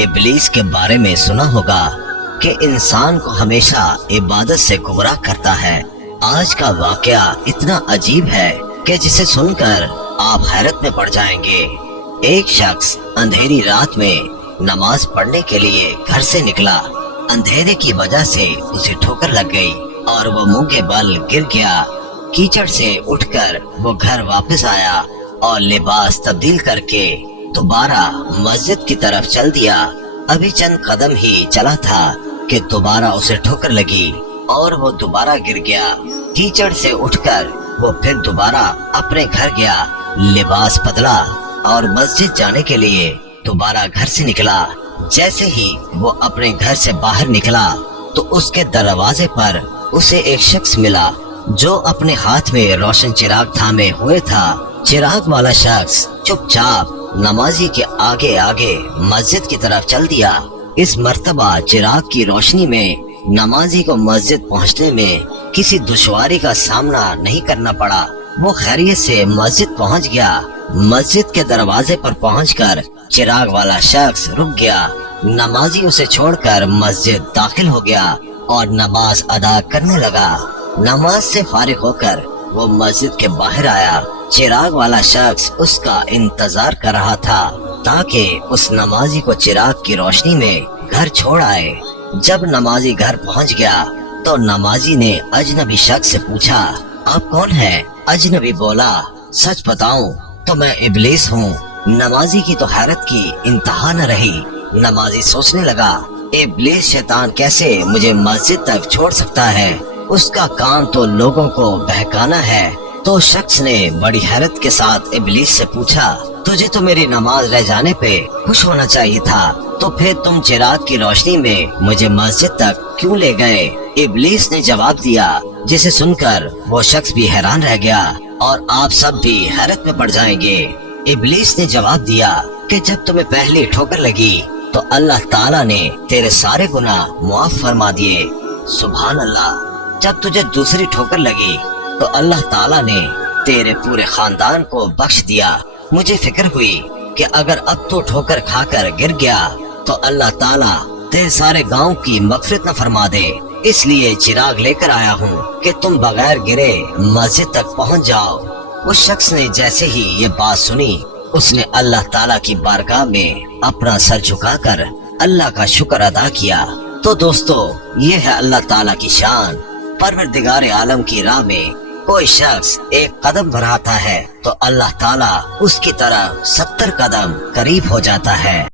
इब्लीस के बारे में सुना होगा कि इंसान को हमेशा इबादत से गुमराह करता है। आज का वाकया इतना अजीब है कि जिसे सुनकर आप हैरत में पड़ जाएंगे। एक शख्स अंधेरी रात में नमाज पढ़ने के लिए घर से निकला। अंधेरे की वजह से उसे ठोकर लग गई और वो मुंह के बल गिर गया। कीचड़ से उठकर वो घर वापस आया और लिबास तब्दील करके दोबारा मस्जिद की तरफ चल दिया। अभी चंद कदम ही चला था कि दोबारा उसे ठोकर लगी और वो दोबारा गिर गया। कीचड़ से उठकर वो फिर दोबारा अपने घर गया, लिबास बदला और मस्जिद जाने के लिए दोबारा घर से निकला। जैसे ही वो अपने घर से बाहर निकला तो उसके दरवाजे पर उसे एक शख्स मिला जो अपने हाथ में रोशन चिराग थामे हुए था। चिराग वाला शख्स चुपचाप नमाजी के आगे आगे मस्जिद की तरफ चल दिया। इस मर्तबा चिराग की रोशनी में नमाजी को मस्जिद पहुंचने में किसी दुश्वारी का सामना नहीं करना पड़ा। वो खैरियत से मस्जिद पहुंच गया। मस्जिद के दरवाजे पर पहुंचकर चिराग वाला शख्स रुक गया। नमाजी उसे छोड़कर मस्जिद दाखिल हो गया और नमाज अदा करने लगा। नमाज से फारिग होकर वो मस्जिद के बाहर आया। चिराग वाला शख्स उसका इंतजार कर रहा था ताकि उस नमाजी को चिराग की रोशनी में घर छोड़ आए। जब नमाजी घर पहुंच गया तो नमाजी ने अजनबी शख्स से पूछा, आप कौन हैं? अजनबी बोला, सच बताऊं तो मैं इब्लीस हूँ। नमाजी की तो हैरत की इंतहा न रही। नमाजी सोचने लगा, इब्लीस शैतान कैसे मुझे मस्जिद तक छोड़ सकता है? उसका काम तो लोगों को बहकाना है। तो शख्स ने बड़ी हैरत के साथ इब्लीस से पूछा, तुझे तो मेरी नमाज रह जाने पे खुश होना चाहिए था, तो फिर तुम चिराग की रोशनी में मुझे मस्जिद तक क्यों ले गए? इब्लीस ने जवाब दिया, जिसे सुनकर वो शख्स भी हैरान रह गया और आप सब भी हैरत में पड़ जाएंगे। इब्लीस ने जवाब दिया कि जब तुम्हें पहली ठोकर लगी तो अल्लाह ताला ने तेरे सारे गुनाह मुआफ फरमा दिए। सुभान अल्लाह। जब तुझे दूसरी ठोकर लगी तो अल्लाह ताला ने तेरे पूरे खानदान को बख्श दिया। मुझे फिक्र हुई कि अगर अब तो ठोकर खाकर गिर गया तो अल्लाह ताला तेरे सारे गांव की मगफिरत न फरमा दे। इसलिए चिराग लेकर आया हूँ कि तुम बगैर गिरे मस्जिद तक पहुँच जाओ। उस शख्स ने जैसे ही ये बात सुनी उसने अल्लाह ताला की बारगाह में अपना सर झुकाकर अल्लाह का शुक्र अदा किया। तो दोस्तों, ये है अल्लाह ताला की शान। परवरदिगार आलम की राह में कोई शख्स एक कदम बढ़ाता है तो अल्लाह ताला उसकी तरफ 70 कदम करीब हो जाता है।